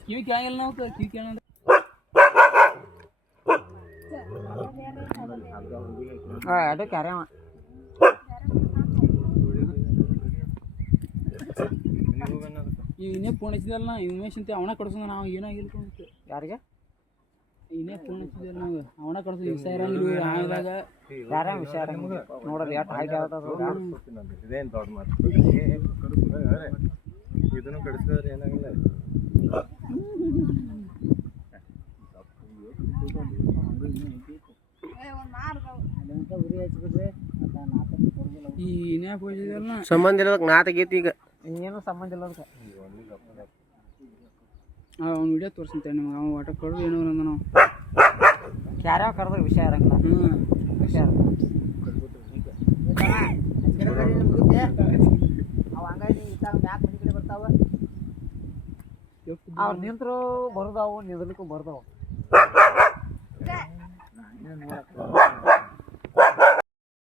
ಕಿವಿ ಕೇಳಂಗಿಲ್ಲ ನಾವು ಕಿವಿ ಕೇಳ ಅದು ಕ್ಯಾರೆ ಇವನೇ ಫೋನ್ ಹಚ್ಚಿದಲ್ಲ ಉಮೇಶ್ ಅಂತ ಅವನ ಕಡ್ಸೋದು ನಾವು ಏನಾಗಿಲ್ಲ ಯಾರಿಗೆ ಇವನೇ ಫೋನ್ ಹಚ್ಚಿದಲ್ಲ ನಾವು ಅವನ ಕಡ್ಸೋದು ವಿಷಯ ಇರಂಗಿಲ್ಲ ಆದಾಗ ಯಾರ ವಿಷಯ ನೋಡೋದು ಎಷ್ಟು ಹಾಕಿ ಇದೇನು ದೊಡ್ಡ ಮಾತು ಇದನ್ನು ಕಡಿಸಿದ್ರೆ ಏನಾಗಿಲ್ಲ ಸಂಬಂಧ ಇರೋದಕ್ಕೆ ನಾ ತೆಗೀತಿ ಈಗ ಏನು ಸಂಬಂಧ ಇಲ್ಲ ಅದಕ್ಕೆ ಅವ್ನು ವಿಡಿಯೋ ತೋರಿಸ್ತಾನೆ ನಿಮ್ಗೆ ಅವ್ನು ಒಟ್ಟ ಕಡ್ದು ಏನೋ ಅಂದ ನಾವು ಯಾರ್ಯಾವ ಕರೆದ್ರೆ ವಿಷಯ ಇರಂಗಿಲ್ಲ ವಿಷಯ ಅವು ಹಂಗಾಗಿ ಇದ್ದಾಗ ಮ್ಯಾಕ್ ಮನೆ ಕಡೆ ಬರ್ತಾವ ಅವ್ರು ನಿಂತರು ಬರ್ತಾವು ನಿಂದ್ರಲಿಕ್ಕೂ ಬರ್ತಾವ